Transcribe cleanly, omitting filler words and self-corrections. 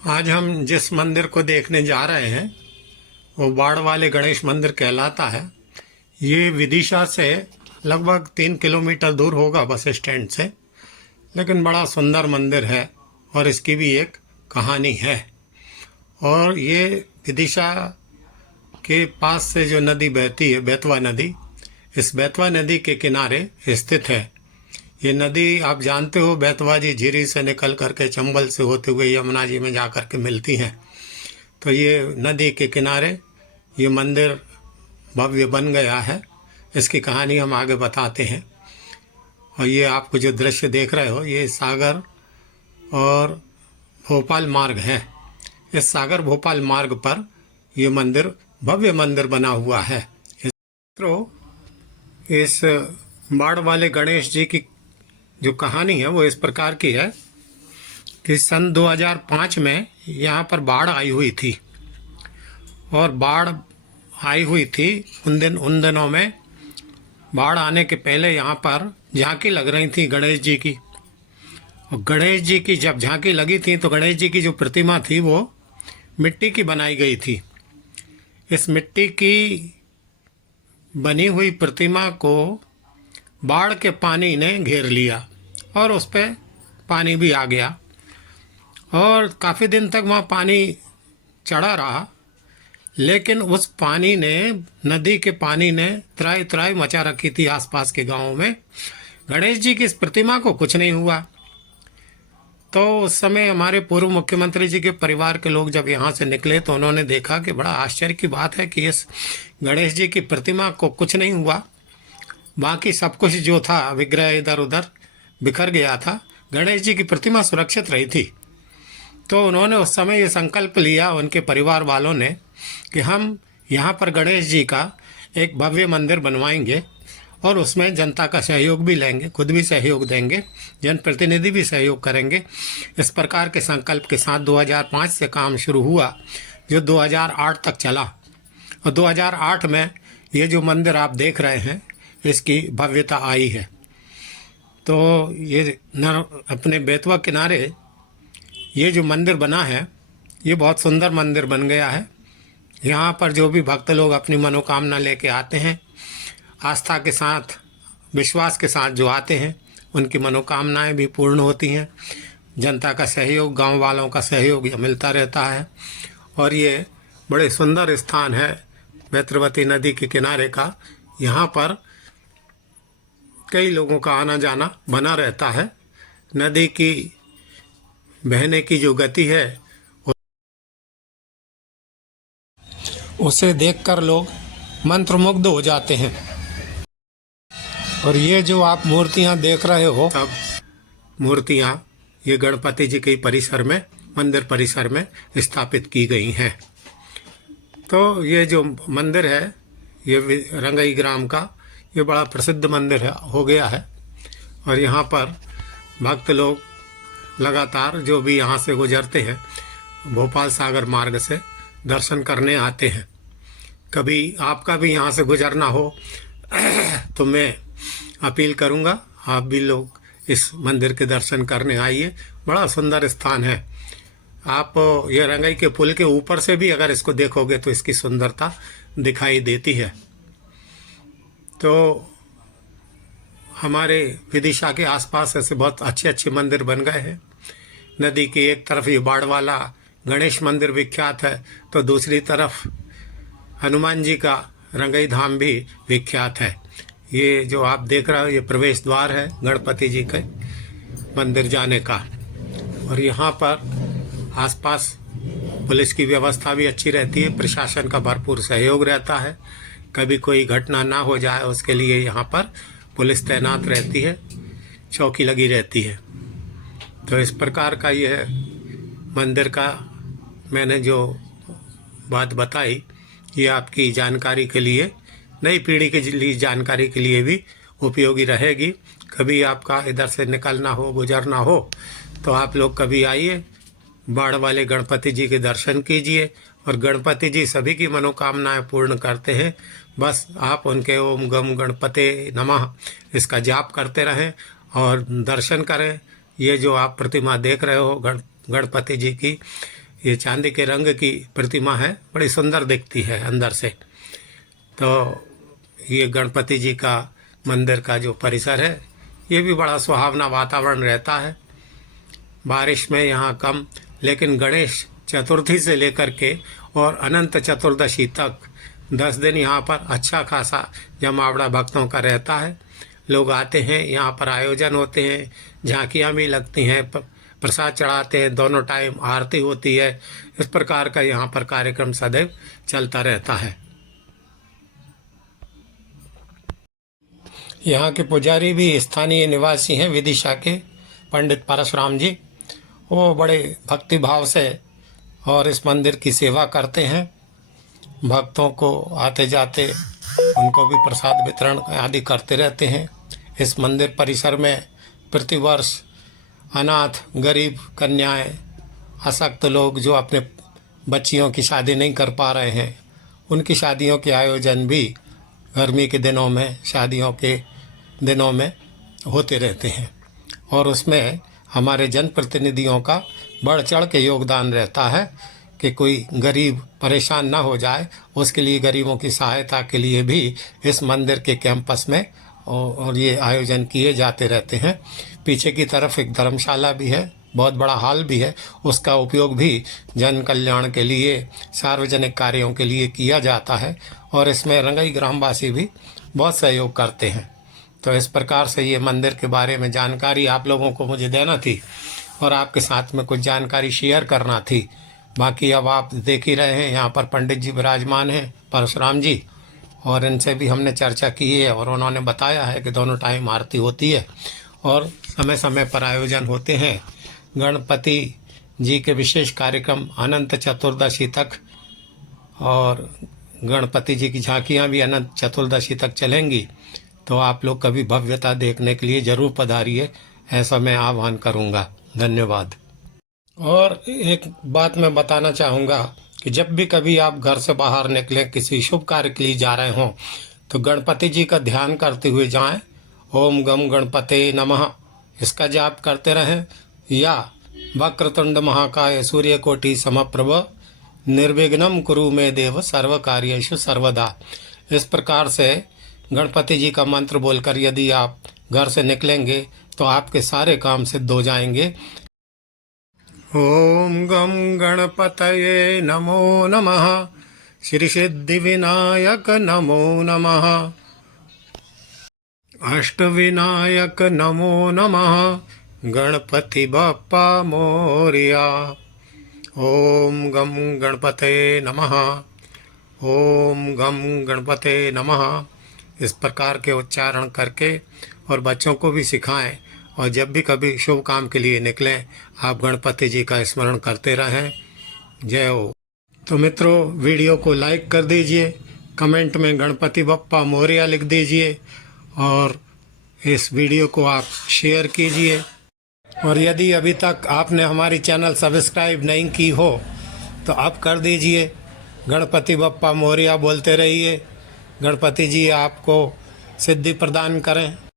आज हम जिस मंदिर को देखने जा रहे हैं वो बाड़ वाले गणेश मंदिर कहलाता है। ये विदिशा से लगभग 3 किलोमीटर दूर होगा बस स्टैंड से, लेकिन बड़ा सुंदर मंदिर है और इसकी भी एक कहानी है। और ये विदिशा के पास से जो नदी बहती है बेतवा नदी, इस बेतवा नदी के किनारे स्थित है। ये नदी आप जानते हो बेतवा जी झीरी से निकल करके चंबल से होते हुए यमुना जी में जा कर के मिलती हैं। तो ये नदी के किनारे ये मंदिर भव्य बन गया है। इसकी कहानी हम आगे बताते हैं। और ये आपको जो दृश्य देख रहे हो ये सागर और भोपाल मार्ग है। इस सागर भोपाल मार्ग पर ये मंदिर भव्य मंदिर बना हुआ है। इस बाड़ वाले गणेश जी की जो कहानी है वो इस प्रकार की है कि सन 2005 में यहाँ पर बाढ़ आई हुई थी। और बाढ़ आई हुई थी उन दिनों में बाढ़ आने के पहले यहाँ पर झांकी लग रही थी गणेश जी की। और गणेश जी की जब झांकी लगी थी तो गणेश जी की जो प्रतिमा थी वो मिट्टी की बनाई गई थी। इस मिट्टी की बनी हुई प्रतिमा को बाढ़ के पानी ने घेर लिया और उस पर पानी भी आ गया और काफ़ी दिन तक वहाँ पानी चढ़ा रहा। लेकिन उस पानी ने, नदी के पानी ने त्राई त्राई मचा रखी थी आसपास के गांवों में। गणेश जी की इस प्रतिमा को कुछ नहीं हुआ। तो उस समय हमारे पूर्व मुख्यमंत्री जी के परिवार के लोग जब यहाँ से निकले तो उन्होंने देखा कि बड़ा आश्चर्य की बात है कि इस गणेश जी की प्रतिमा को कुछ नहीं हुआ, बाकी सब कुछ जो था विग्रह इधर उधर बिखर गया था, गणेश जी की प्रतिमा सुरक्षित रही थी। तो उन्होंने उस समय ये संकल्प लिया उनके परिवार वालों ने कि हम यहाँ पर गणेश जी का एक भव्य मंदिर बनवाएंगे और उसमें जनता का सहयोग भी लेंगे, खुद भी सहयोग देंगे, जनप्रतिनिधि भी सहयोग करेंगे। इस प्रकार के संकल्प के साथ 2005 से काम शुरू हुआ जो 2008 तक चला। और 2008 में ये जो मंदिर आप देख रहे हैं इसकी भव्यता आई है। तो ये अपने बेतवा किनारे ये जो मंदिर बना है ये बहुत सुंदर मंदिर बन गया है। यहाँ पर जो भी भक्त लोग अपनी मनोकामना लेके आते हैं, आस्था के साथ, विश्वास के साथ जो आते हैं उनकी मनोकामनाएं भी पूर्ण होती हैं। जनता का सहयोग, गांव वालों का सहयोग ये मिलता रहता है। और ये बड़े सुंदर स्थान है बेतरवती नदी के किनारे का। यहाँ पर कई लोगों का आना जाना बना रहता है। नदी की बहने की जो गति है उसे देखकर लोग मंत्रमुग्ध हो जाते हैं। और ये जो आप मूर्तियां देख रहे हो, अब मूर्तियां ये गणपति जी के परिसर में, मंदिर परिसर में स्थापित की गई हैं। तो ये जो मंदिर है ये रंगई ग्राम का ये बड़ा प्रसिद्ध मंदिर है, हो गया है। और यहाँ पर भक्त लोग लगातार जो भी यहाँ से गुजरते हैं भोपाल सागर मार्ग से दर्शन करने आते हैं। कभी आपका भी यहाँ से गुजरना हो तो मैं अपील करूँगा आप भी लोग इस मंदिर के दर्शन करने आइए। बड़ा सुंदर स्थान है। आप ये रंगई के पुल के ऊपर से भी अगर इसको देखोगे तो इसकी सुंदरता दिखाई देती है। तो हमारे विदिशा के आसपास ऐसे बहुत अच्छे अच्छे मंदिर बन गए हैं। नदी की एक तरफ ये बाड़ वाला गणेश मंदिर विख्यात है तो दूसरी तरफ हनुमान जी का रंगई धाम भी विख्यात है। ये जो आप देख रहे हो ये प्रवेश द्वार है गणपति जी के मंदिर जाने का। और यहाँ पर आसपास पुलिस की व्यवस्था भी अच्छी रहती है, प्रशासन का भरपूर सहयोग रहता है। कभी कोई घटना ना हो जाए उसके लिए यहाँ पर पुलिस तैनात रहती है, चौकी लगी रहती है। तो इस प्रकार का यह मंदिर का मैंने जो बात बताई ये आपकी जानकारी के लिए, नई पीढ़ी के लिए जानकारी के लिए भी उपयोगी रहेगी। कभी आपका इधर से निकलना हो, गुजरना हो तो आप लोग कभी आइए, बाड़ वाले गणपति जी के दर्शन कीजिए। और गणपति जी सभी की मनोकामनाएं पूर्ण करते हैं। बस आप उनके ओम गम गणपते नमः इसका जाप करते रहें और दर्शन करें। ये जो आप प्रतिमा देख रहे हो गणपति जी की, ये चांदी के रंग की प्रतिमा है, बड़ी सुंदर दिखती है अंदर से। तो ये गणपति जी का मंदिर का जो परिसर है ये भी बड़ा सुहावना वातावरण रहता है। बारिश में यहाँ कम, लेकिन गणेश चतुर्थी से लेकर के और अनंत चतुर्दशी तक 10 दिन यहाँ पर अच्छा खासा जमावड़ा भक्तों का रहता है। लोग आते हैं, यहाँ पर आयोजन होते हैं, झांकियाँ भी लगती हैं, प्रसाद चढ़ाते हैं, दोनों टाइम आरती होती है। इस प्रकार का यहाँ पर कार्यक्रम सदैव चलता रहता है। यहाँ के पुजारी भी स्थानीय निवासी हैं, विदिशा के पंडित परशुराम जी। वो बड़े भक्ति भाव से और इस मंदिर की सेवा करते हैं। भक्तों को आते जाते उनको भी प्रसाद वितरण आदि करते रहते हैं। इस मंदिर परिसर में प्रतिवर्ष अनाथ, गरीब कन्याएं, अशक्त लोग जो अपने बच्चियों की शादी नहीं कर पा रहे हैं, उनकी शादियों के आयोजन भी गर्मी के दिनों में, शादियों के दिनों में होते रहते हैं। और उसमें हमारे जनप्रतिनिधियों का बढ़ चढ़ के योगदान रहता है कि कोई गरीब परेशान ना हो जाए, उसके लिए गरीबों की सहायता के लिए भी इस मंदिर के कैंपस में और ये आयोजन किए जाते रहते हैं। पीछे की तरफ एक धर्मशाला भी है, बहुत बड़ा हॉल भी है, उसका उपयोग भी जन कल्याण के लिए, सार्वजनिक कार्यों के लिए किया जाता है। और इसमें रंगई ग्रामवासी भी बहुत सहयोग करते हैं। तो इस प्रकार से ये मंदिर के बारे में जानकारी आप लोगों को मुझे देना थी और आपके साथ में कुछ जानकारी शेयर करना थी। बाकी अब आप देख ही रहे हैं, यहाँ पर पंडित जी विराजमान हैं, परशुराम जी, और इनसे भी हमने चर्चा की है और उन्होंने बताया है कि दोनों टाइम आरती होती है और समय समय पर आयोजन होते हैं। गणपति जी के विशेष कार्यक्रम अनंत चतुर्दशी तक, और गणपति जी की झांकियाँ भी अनंत चतुर्दशी तक चलेंगी। तो आप लोग कभी भव्यता देखने के लिए जरूर पधारिए, ऐसा मैं आह्वान करूँगा। धन्यवाद। और एक बात मैं बताना चाहूँगा कि जब भी कभी आप घर से बाहर निकलें, किसी शुभ कार्य के लिए जा रहे हों, तो गणपति जी का ध्यान करते हुए जाएं। ओम गम गणपते नमः इसका जाप करते रहें, या वक्रतुंड महाकाय सूर्यकोटि समप्रभ निर्विघ्नं कुरु मे देव सर्व कार्येषु सर्वदा। इस प्रकार से गणपति जी का मंत्र बोलकर यदि आप घर से निकलेंगे तो आपके सारे काम सिद्ध हो जाएंगे। ओम गम गणपतये नमो नमः, श्री सिद्धि विनायक नमो नमः, अष्ट विनायक नमो नमः, गणपति बप्पा मोरिया। ओम गम गणपतये नमः, ओम गम गणपतये नमः। इस प्रकार के उच्चारण करके और बच्चों को भी सिखाएं, और जब भी कभी शुभ काम के लिए निकलें आप गणपति जी का स्मरण करते रहें। जय हो। तो मित्रों, वीडियो को लाइक कर दीजिए, कमेंट में गणपति बप्पा मोरिया लिख दीजिए, और इस वीडियो को आप शेयर कीजिए। और यदि अभी तक आपने हमारी चैनल सब्सक्राइब नहीं की हो तो आप कर दीजिए। गणपति बप्पा मोरिया बोलते रहिए, गणपति जी आपको सिद्धि प्रदान करें।